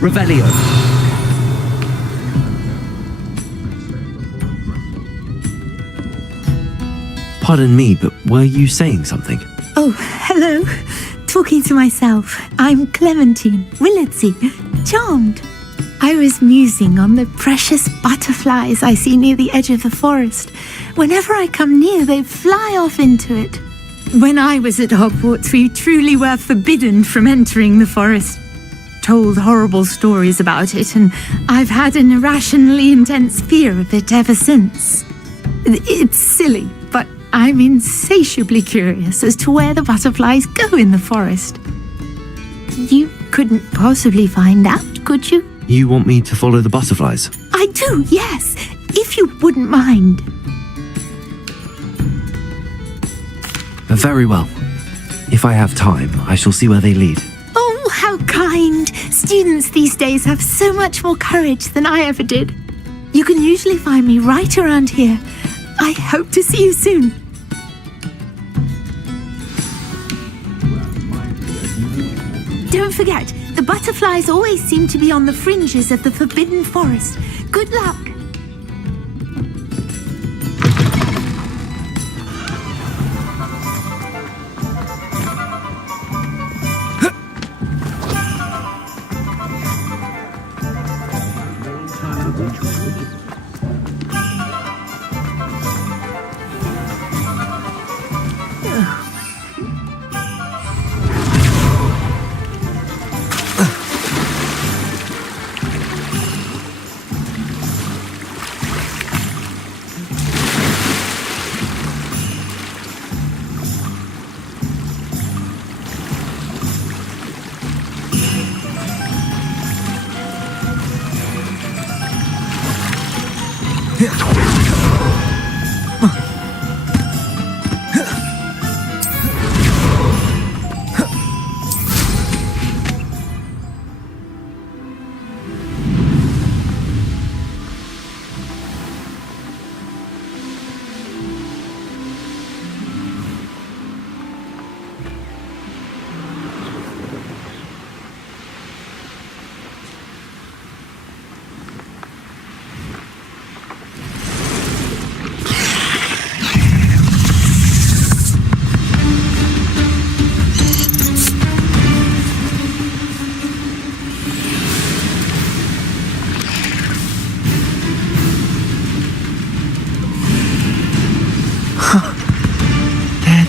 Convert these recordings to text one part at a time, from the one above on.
Revelio. Pardon me, but were you saying something? Oh, hello. Talking to myself. I'm Clementine, Willardsy, charmed. I was musing on the precious butterflies I see near the edge of the forest. Whenever I come near, they fly off into it. When I was at Hogwarts, we truly were forbidden from entering the forest. Told horrible stories about it, and I've had an irrationally intense fear of it ever since. It's silly, but I'm insatiably curious as to where the butterflies go in the forest. You couldn't possibly find out, could you? You want me to follow the butterflies? I do, yes, if you wouldn't mind. Very well. If I have time, I shall see where they lead. Oh, how kind! Students these days have so much more courage than I ever did. You can usually find me right around here. I hope to see you soon. Don't forget, the butterflies always seem to be on the fringes of the Forbidden Forest. Good luck!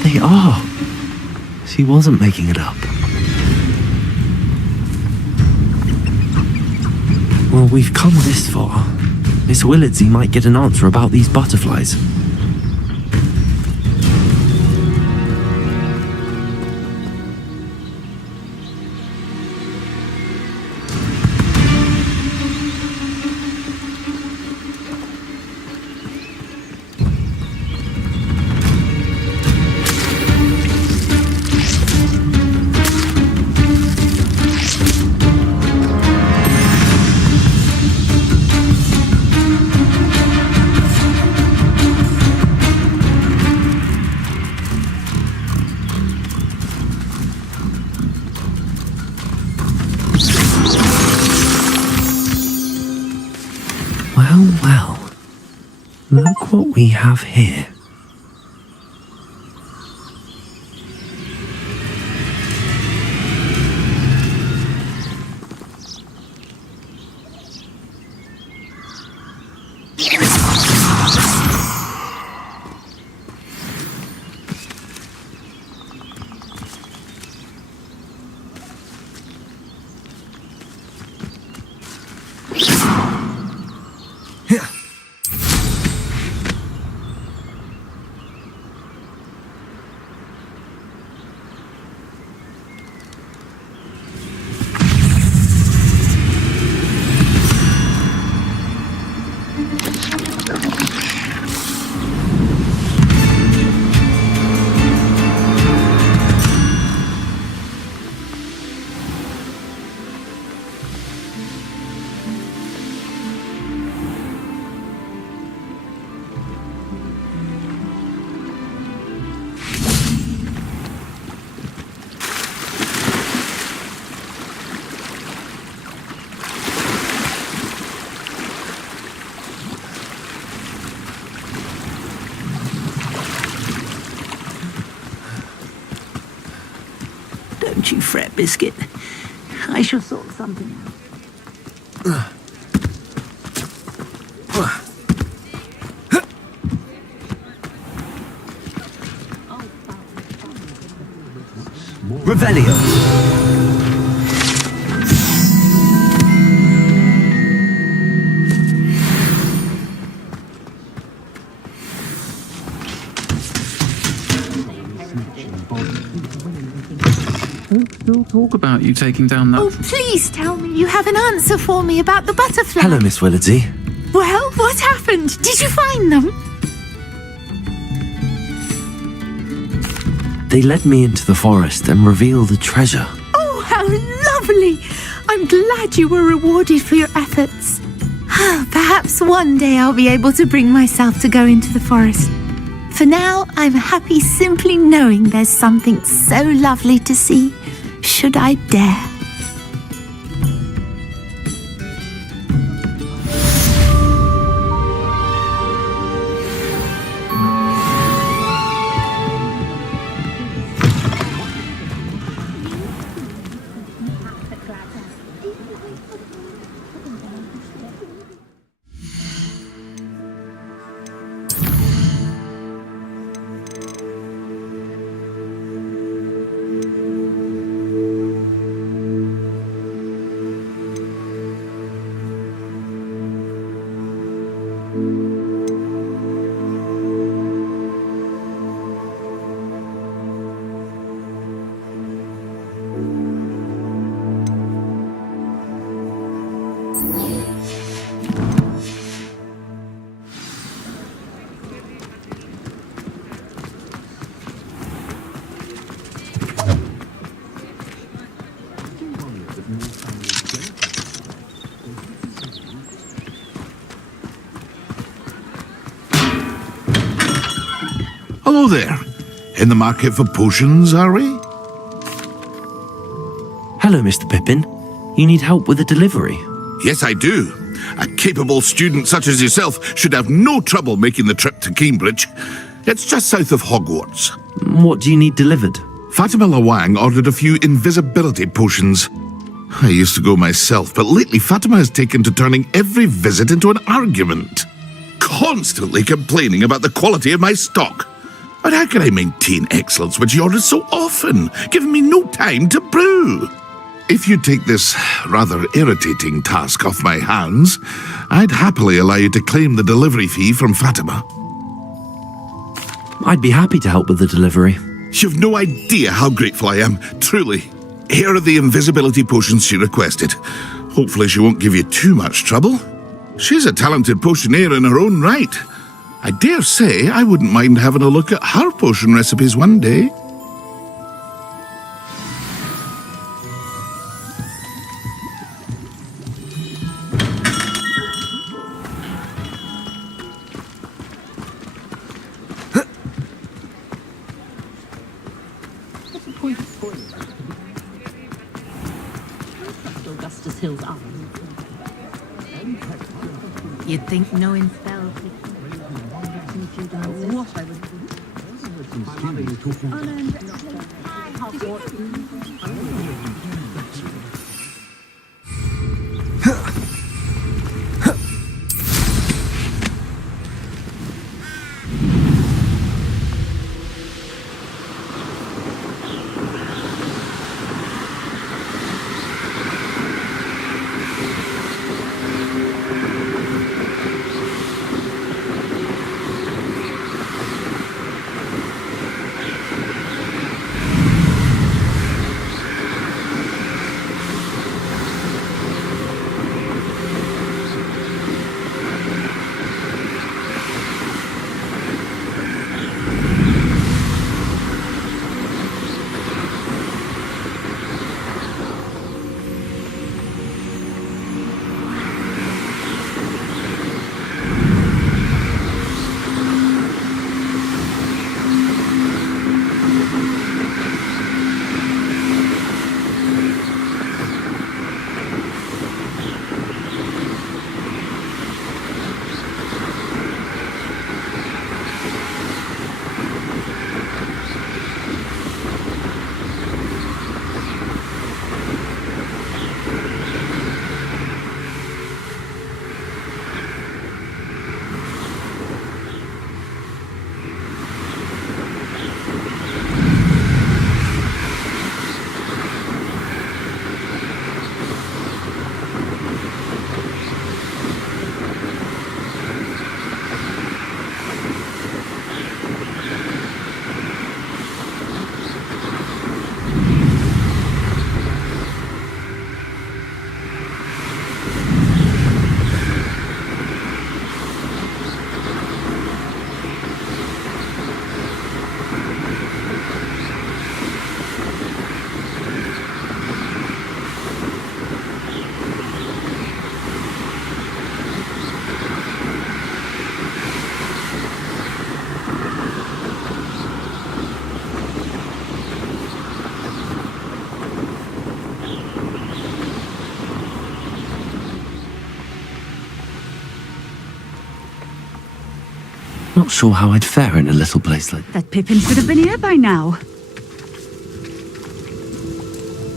They are. She wasn't making it up. Well, we've come this far. Miss Willardsy might get an answer about these butterflies. Well, look what we have here. Don't you fret, Biscuit. I shall sort something out. Revelio. Still talk about you taking down that. Oh, please tell me you have an answer for me about the butterfly. Hello, Miss Willardsey. Well, what happened? Did you find them? They led me into the forest and revealed a treasure. Oh, how lovely! I'm glad you were rewarded for your efforts. Perhaps one day I'll be able to bring myself to go into the forest. For now, I'm happy simply knowing there's something so lovely to see, should I dare. Hello there. In the market for potions, are we? Hello, Mr. Pippin. You need help with a delivery? Yes, I do. A capable student such as yourself should have no trouble making the trip to Cambridge. It's just south of Hogwarts. What do you need delivered? Fatima Lawang ordered a few invisibility potions. I used to go myself, but lately Fatima has taken to turning every visit into an argument. Constantly complaining about the quality of my stock. But how can I maintain excellence when she orders so often, giving me no time to brew? If you take this rather irritating task off my hands, I'd happily allow you to claim the delivery fee from Fatima. I'd be happy to help with the delivery. You've no idea how grateful I am, truly. Here are the invisibility potions she requested. Hopefully she won't give you too much trouble. She's a talented potioneer in her own right. I dare say I wouldn't mind having a look at her potion recipes one day. Augustus Hill's arm. You'd think knowing spells. What I was Not sure how I'd fare in a little place like That Pippin should have been here by now.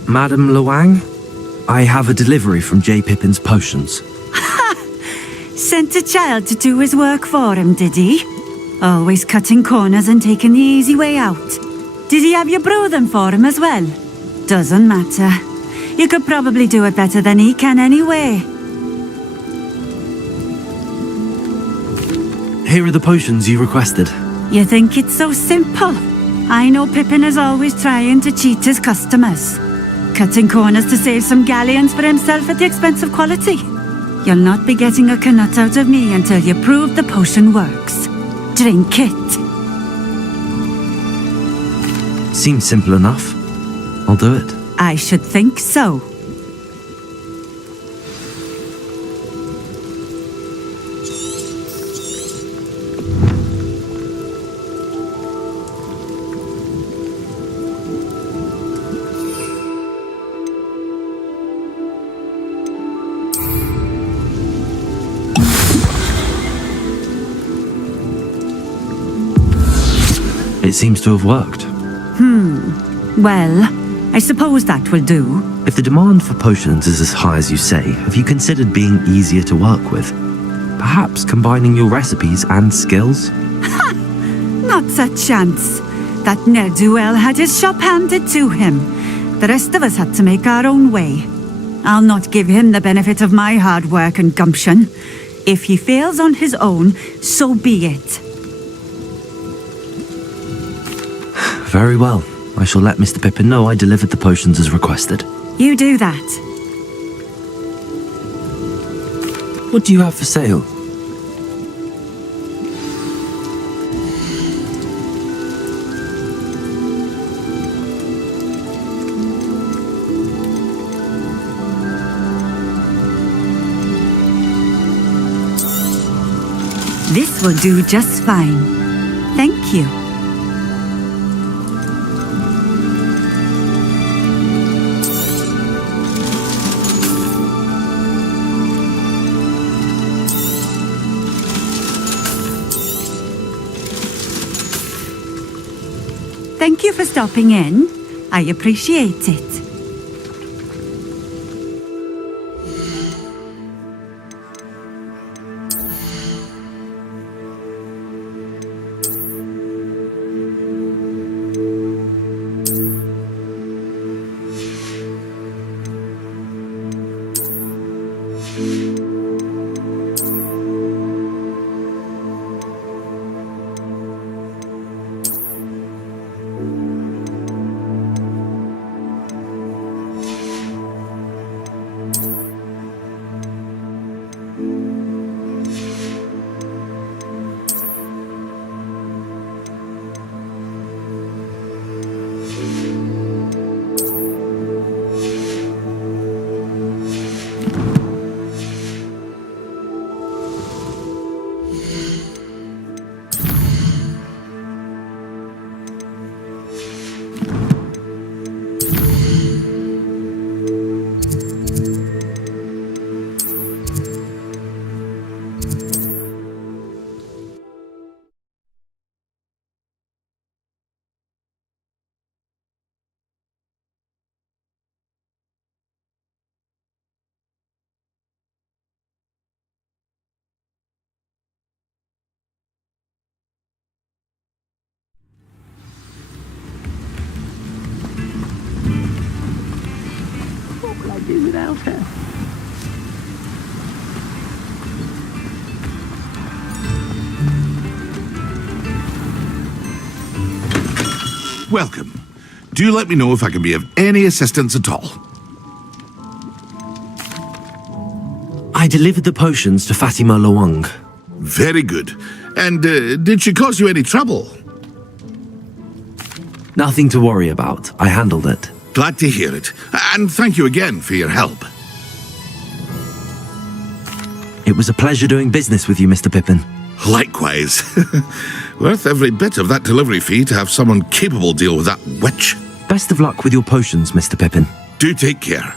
Madame Luang? I have a delivery from J. Pippin's potions. Sent a child to do his work for him, did he? Always cutting corners and taking the easy way out. Did he have you brew them for him as well? Doesn't matter. You could probably do it better than he can anyway. Here are the potions you requested. You think it's so simple? I know Pippin is always trying to cheat his customers. Cutting corners to save some galleons for himself at the expense of quality. You'll not be getting a canut out of me until you prove the potion works. Drink it. Seems simple enough. I'll do it. I should think so. It seems to have worked. Well, I suppose that will do. If the demand for potions is as high as you say, have you considered being easier to work with? Perhaps combining your recipes and skills? Not a chance. That ne'er-do-well had his shop handed to him. The rest of us had to make our own way. I'll not give him the benefit of my hard work and gumption. If he fails on his own, so be it. Very well. I shall let Mr. Pippin know I delivered the potions as requested. You do that. What do you have for sale? This will do just fine. Thank you. Thank you for stopping in. I appreciate it. Do without her. Welcome. Do let me know if I can be of any assistance at all. I delivered the potions to Fatima Luang. Very good. And did she cause you any trouble? Nothing to worry about. I handled it. Glad to hear it. And thank you again for your help. It was a pleasure doing business with you, Mr. Pippin. Likewise. Worth every bit of that delivery fee to have someone capable deal with that witch. Best of luck with your potions, Mr. Pippin. Do take care.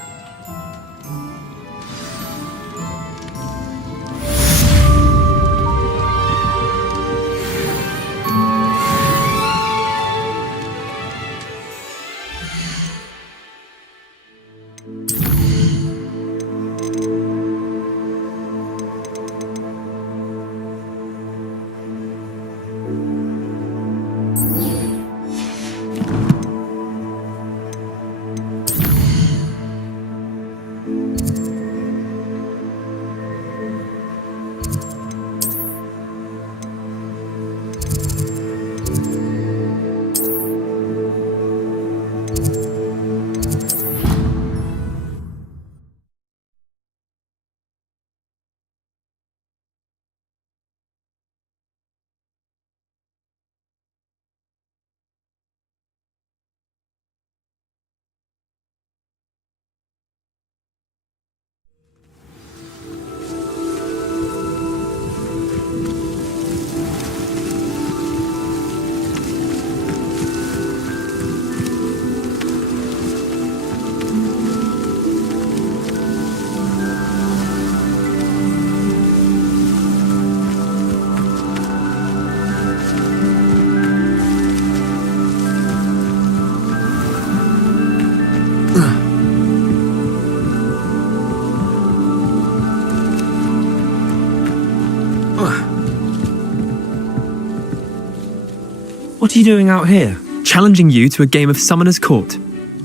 What are you doing out here? Challenging you to a game of Summoner's Court.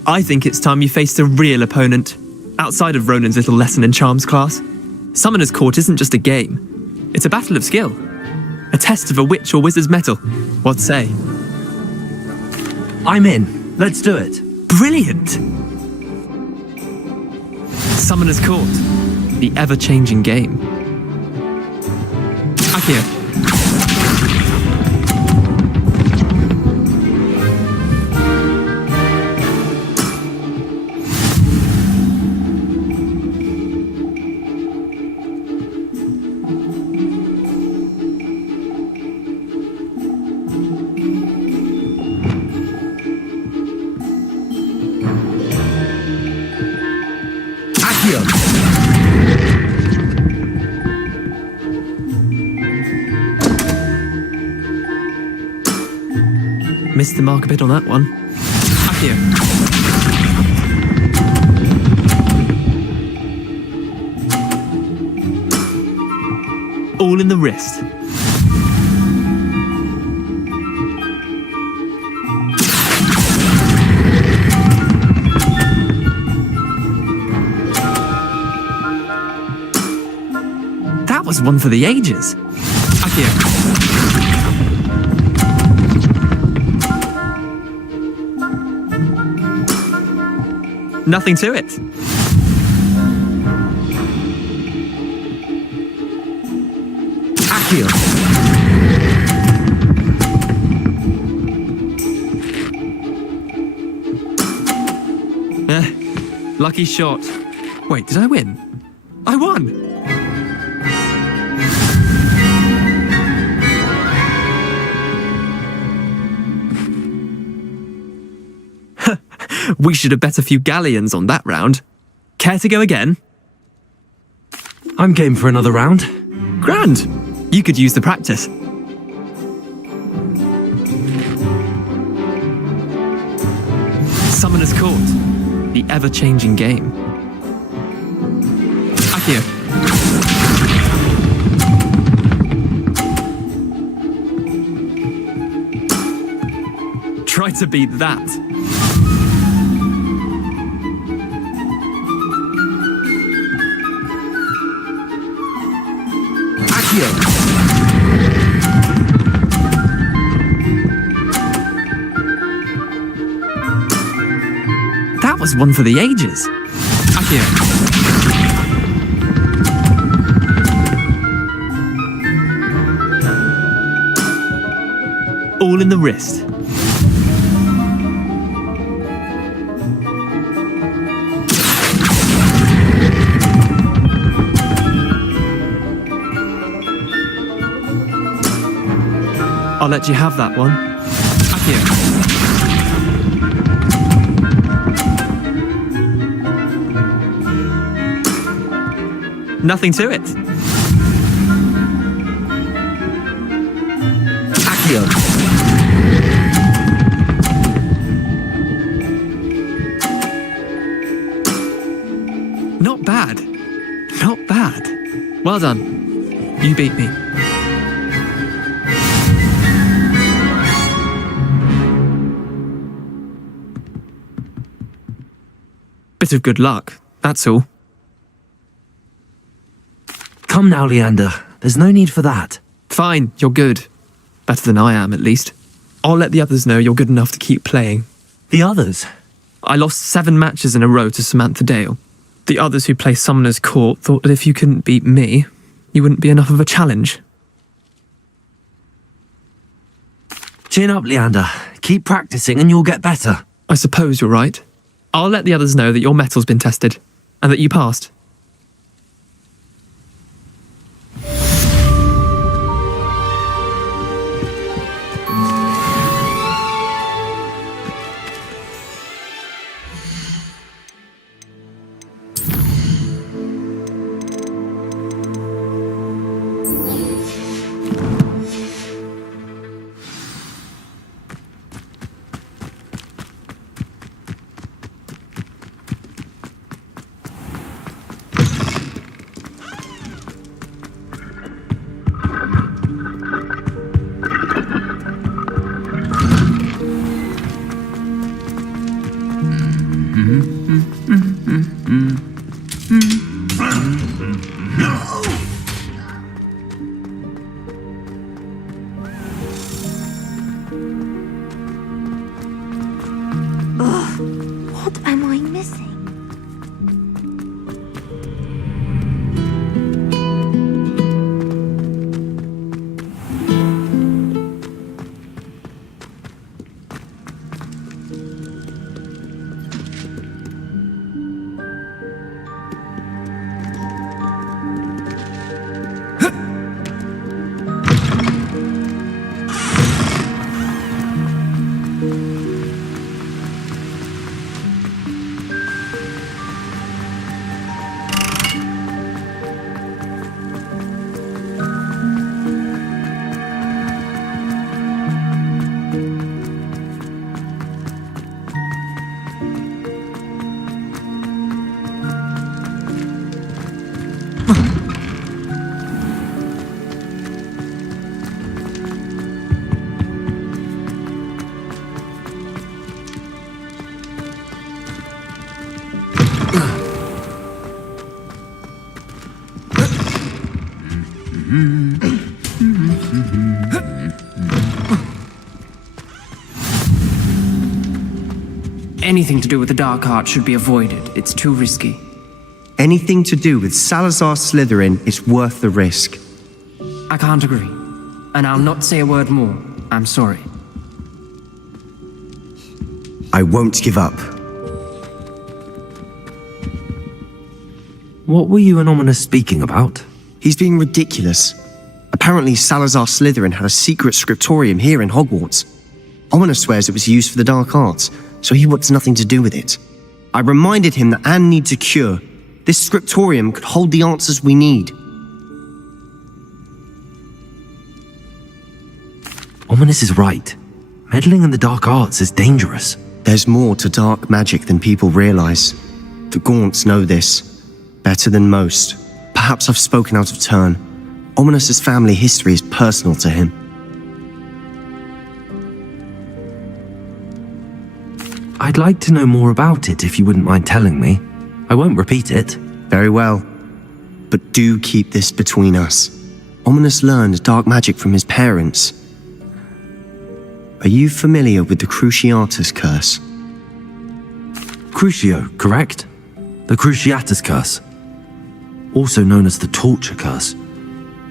I think it's time you faced a real opponent, outside of Ronan's little lesson in charms class. Summoner's Court isn't just a game. It's a battle of skill. A test of a witch or wizard's mettle. What say? I'm in. Let's do it. Brilliant! Summoner's Court. The ever-changing game. Akio. Missed the mark a bit on that one. Akio. All in the wrist. That was one for the ages. Akio. Nothing to it. Akio. Lucky shot. Wait, did I win? I won! We should have bet a few galleons on that round. Care to go again? I'm game for another round. Grand! You could use the practice. Summoner's Court. The ever-changing game. Akio. Try to beat that. That was one for the ages. Akio. All in the wrist. I'll let you have that one. Akio. Nothing to it. Akio. Not bad. Not bad. Well done. You beat me. Bit of good luck, that's all. Come now, Leander. There's no need for that. Fine, you're good. Better than I am, at least. I'll let the others know you're good enough to keep playing. The others? I lost 7 matches in a row to Samantha Dale. The others who play Summoner's Court thought that if you couldn't beat me, you wouldn't be enough of a challenge. Chin up, Leander. Keep practicing and you'll get better. I suppose you're right. I'll let the others know that your metal's been tested, and that you passed. Anything to do with the dark art should be avoided. It's too risky. Anything to do with Salazar Slytherin is worth the risk. I can't agree. And I'll not say a word more. I'm sorry. I won't give up. What were you and Ominous speaking about? He's being ridiculous. Apparently Salazar Slytherin had a secret scriptorium here in Hogwarts. Ominous swears it was used for the dark arts, so he wants nothing to do with it. I reminded him that Anne needs a cure. This scriptorium could hold the answers we need. Ominous is right. Meddling in the dark arts is dangerous. There's more to dark magic than people realize. The Gaunts know this, better than most. Perhaps I've spoken out of turn. Ominous's family history is personal to him. I'd like to know more about it if you wouldn't mind telling me. I won't repeat it. Very well. But do keep this between us. Ominous learned dark magic from his parents. Are you familiar with the Cruciatus Curse? Crucio, correct? The Cruciatus Curse, also known as the Torture Curse,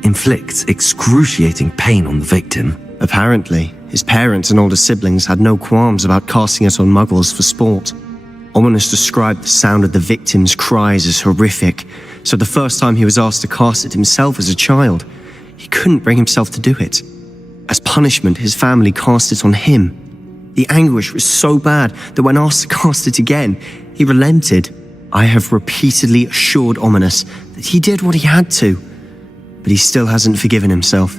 inflicts excruciating pain on the victim. Apparently, his parents and older siblings had no qualms about casting it on muggles for sport. Ominous described the sound of the victim's cries as horrific, so the first time he was asked to cast it himself as a child, he couldn't bring himself to do it. As punishment, his family cast it on him. The anguish was so bad that when asked to cast it again, he relented. I have repeatedly assured Ominous that he did what he had to, but he still hasn't forgiven himself.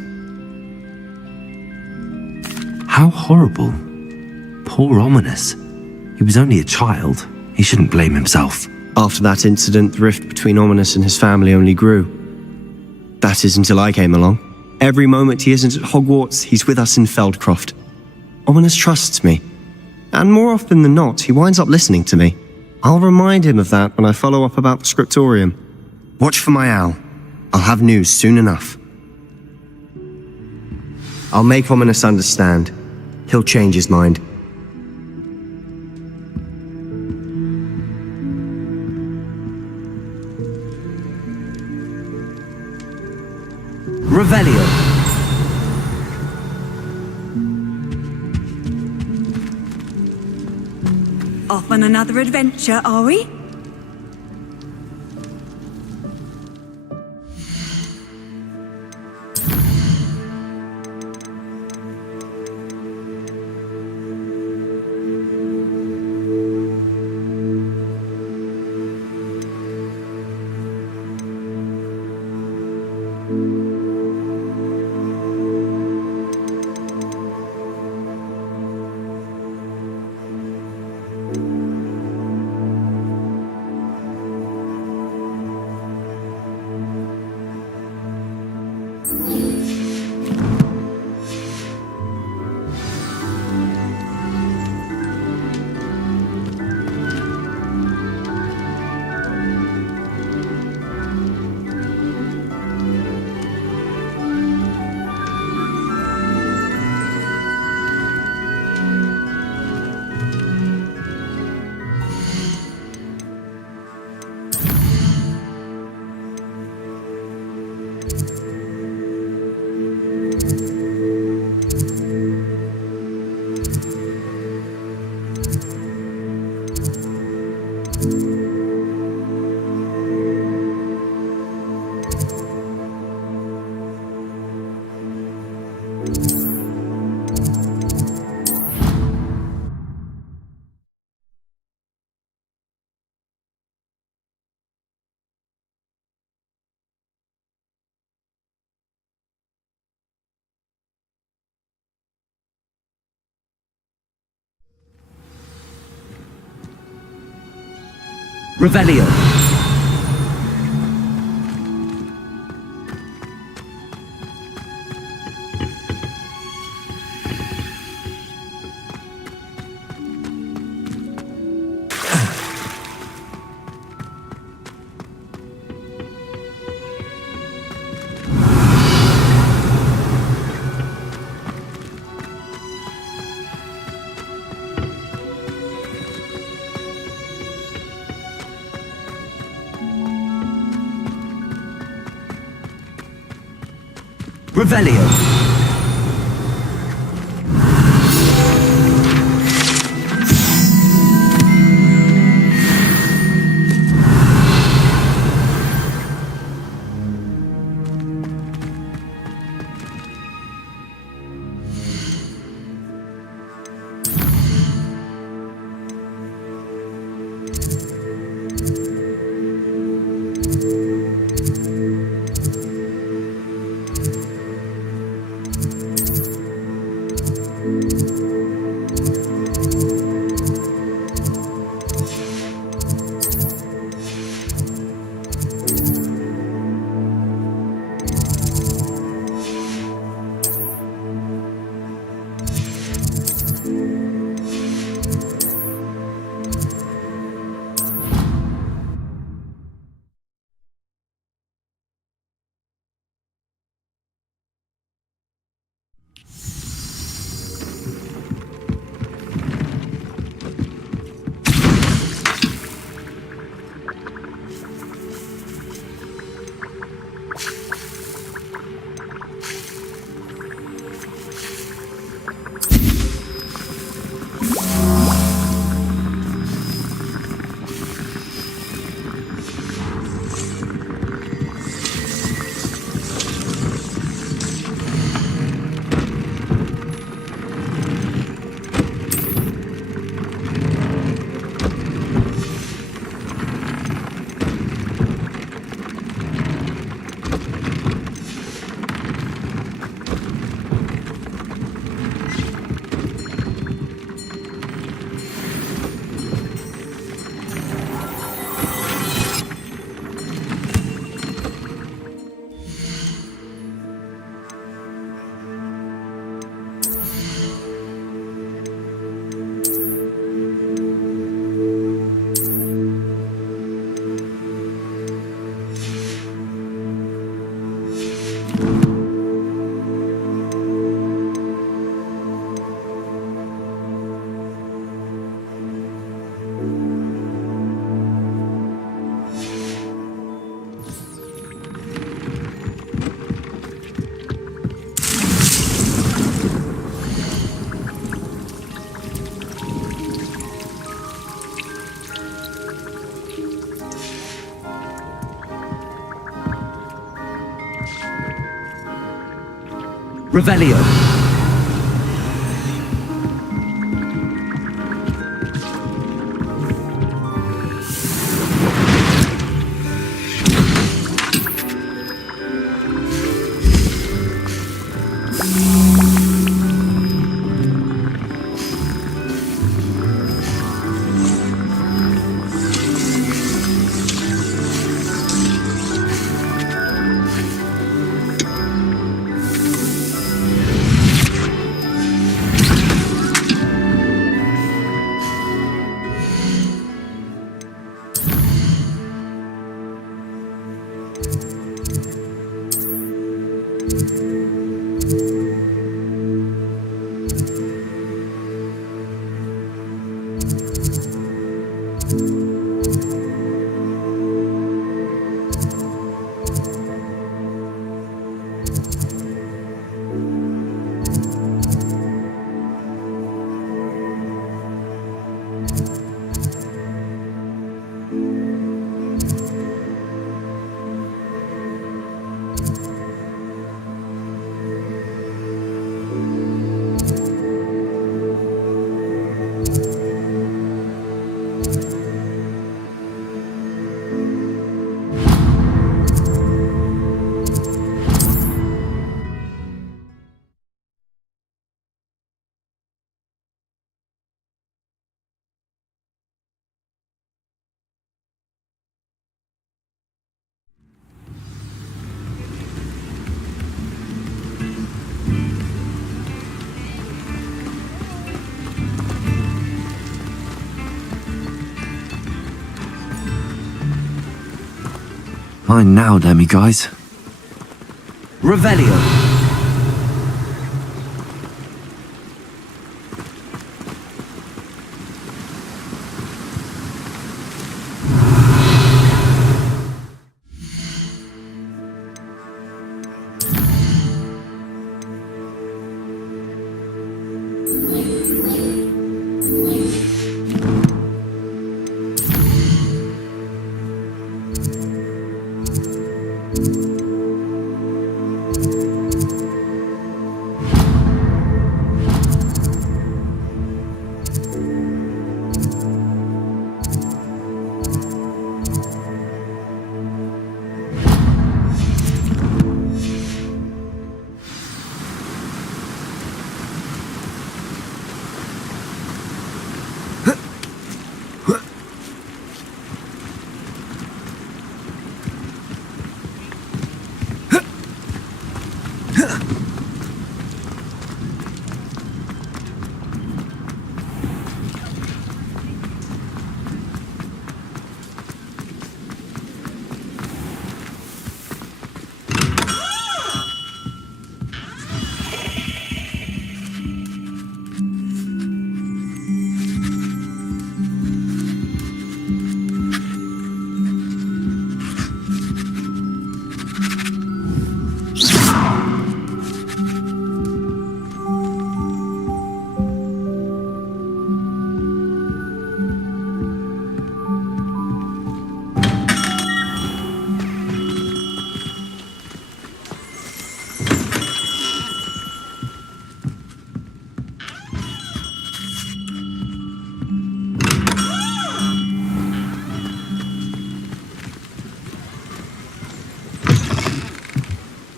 How horrible. Poor Ominous. He was only a child. He shouldn't blame himself. After that incident, the rift between Ominous and his family only grew. That is until I came along. Every moment he isn't at Hogwarts, he's with us in Feldcroft. Ominous trusts me. And more often than not, he winds up listening to me. I'll remind him of that when I follow up about the scriptorium. Watch for my owl. I'll have news soon enough. I'll make Ominous understand. He'll change his mind. Revelio. Off on another adventure, are we? Revelio. Revelio. Revelio. Fine now, Demi guys. Revelio.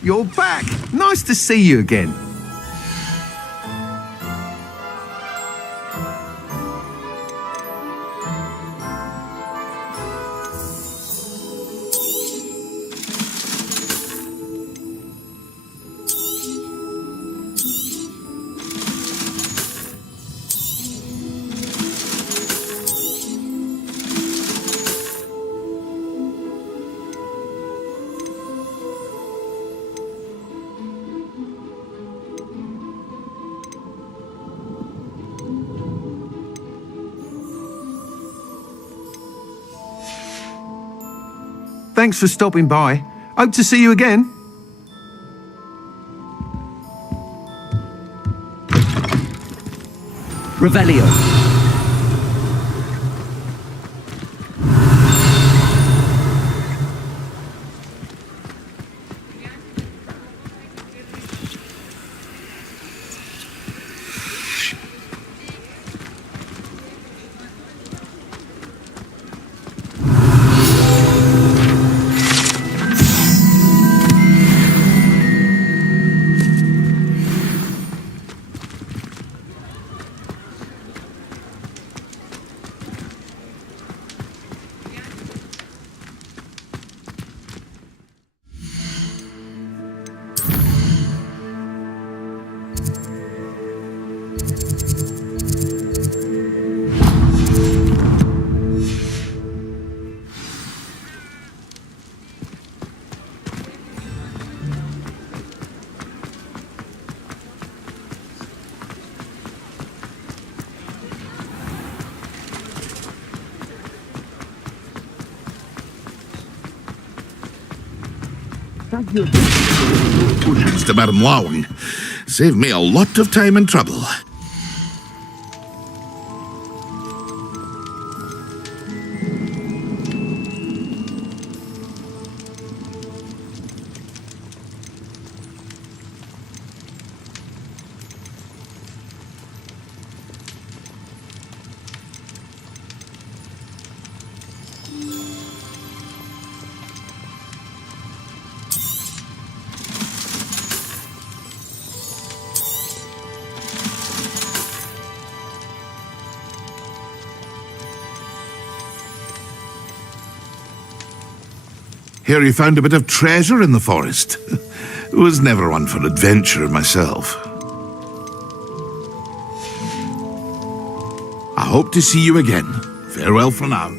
you're back. Nice to see you again. Thanks for stopping by. Hope to see you again. Revelio. Thanks to Madame Lawing. Saved me a lot of time and trouble. Hear you found a bit of treasure in the forest. Was never one for adventure myself. I hope to see you again. Farewell for now.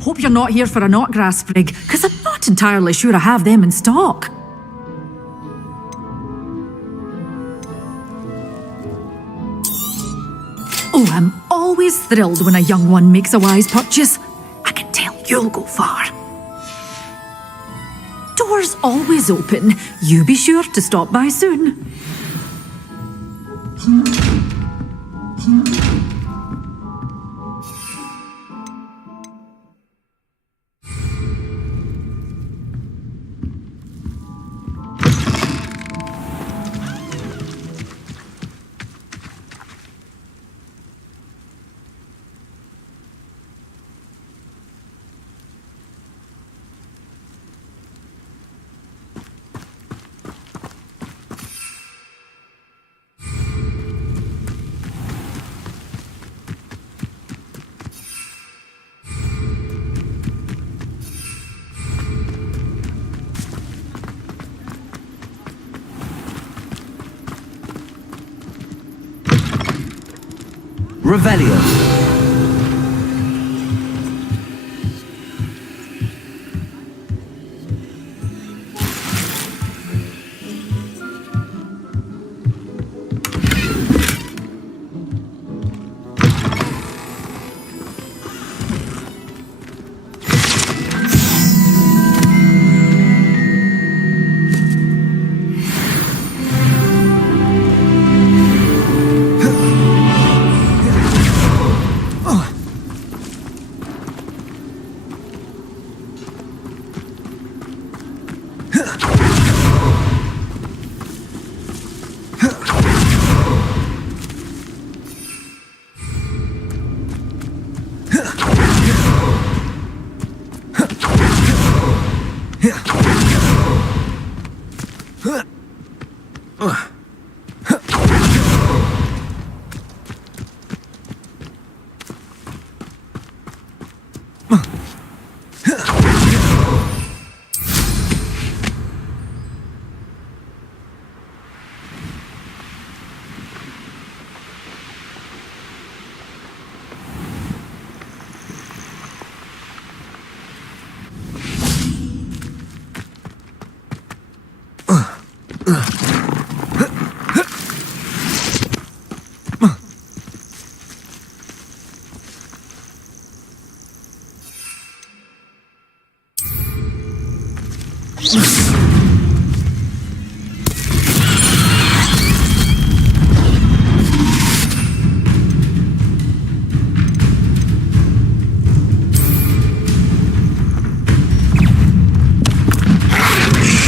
Hope you're not here for a knotgrass sprig, because I'm not entirely sure I have them in stock. Oh, I'm always thrilled when a young one makes a wise purchase. I can tell you'll go far. Doors always open. You be sure to stop by soon. Revelio.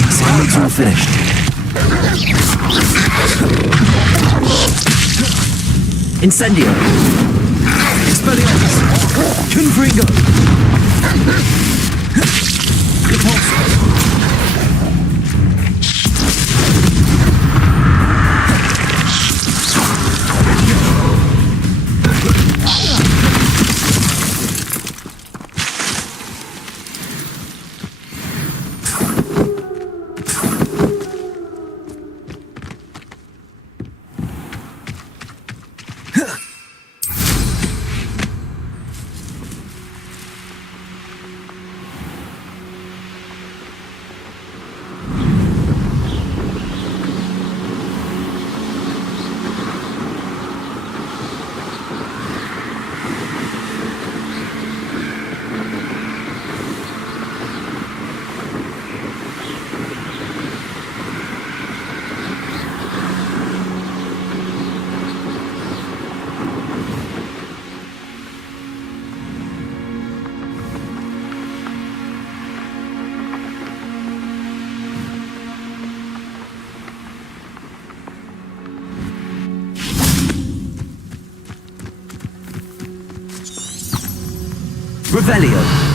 Assignment's all finished. Incendio. Expelliarmus. Confringo. Repulsor. Revelio.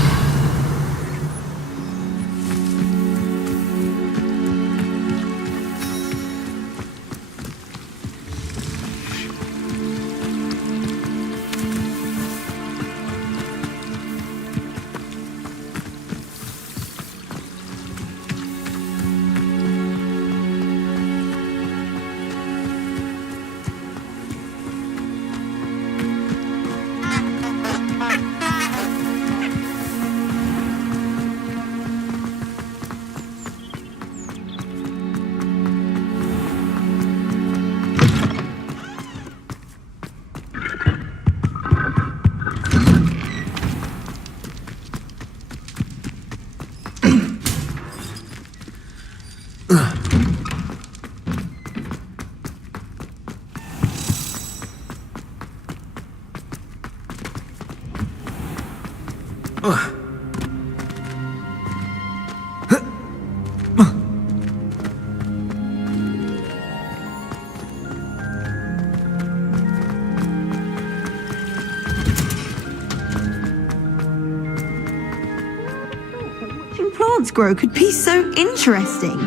grow could be so interesting.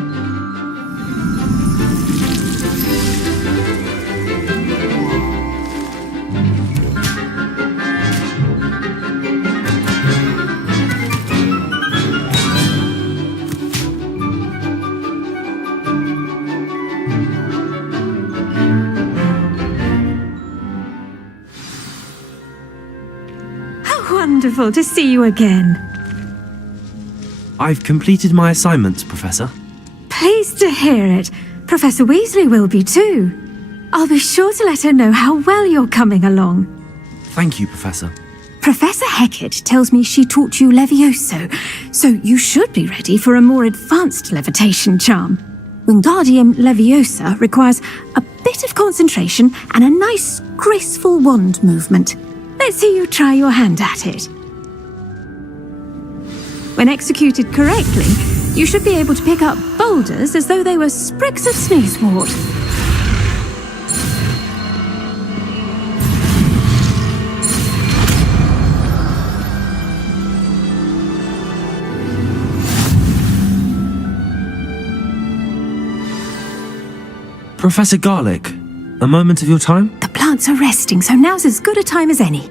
Wonderful to see you again. I've completed my assignments, Professor. Pleased to hear it. Professor Weasley will be too. I'll be sure to let her know how well you're coming along. Thank you, Professor. Professor Hecat tells me she taught you Levioso, so you should be ready for a more advanced levitation charm. Wingardium Leviosa requires a bit of concentration and a nice, graceful wand movement. Let's see you try your hand at it. When executed correctly, you should be able to pick up boulders as though they were sprigs of sneezewort. Professor Garlick, a moment of your time? The plants are resting, so now's as good a time as any.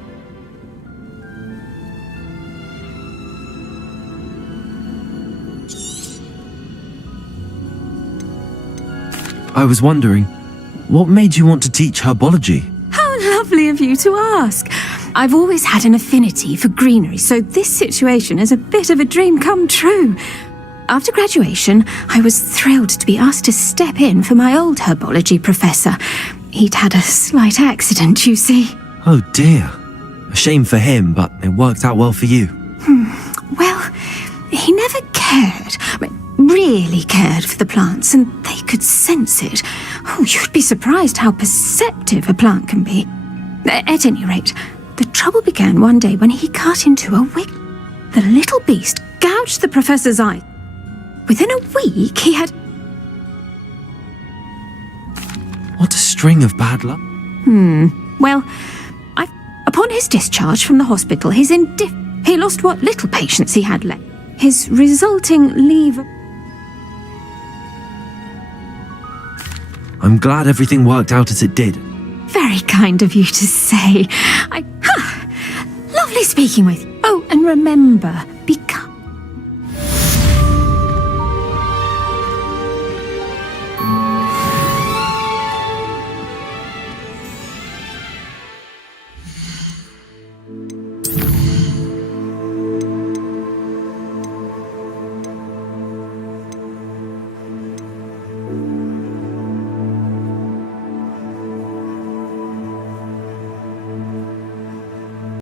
I was wondering, what made you want to teach herbology? How lovely of you to ask. I've always had an affinity for greenery, so this situation is a bit of a dream come true. After graduation, I was thrilled to be asked to step in for my old herbology professor. He'd had a slight accident, you see. Oh dear. A shame for him, but it worked out well for you. Well, he never cared. Really cared for the plants, and they could sense it. Oh, you'd be surprised how perceptive a plant can be. At any rate, the trouble began one day when he cut into a wig. The little beast gouged the professor's eye. Within a week, he had... What a string of bad luck. Well, upon his discharge from the hospital, he lost what little patience he had left. His resulting leave... I'm glad everything worked out as it did. Very kind of you to say. Lovely speaking with you. Oh, and remember,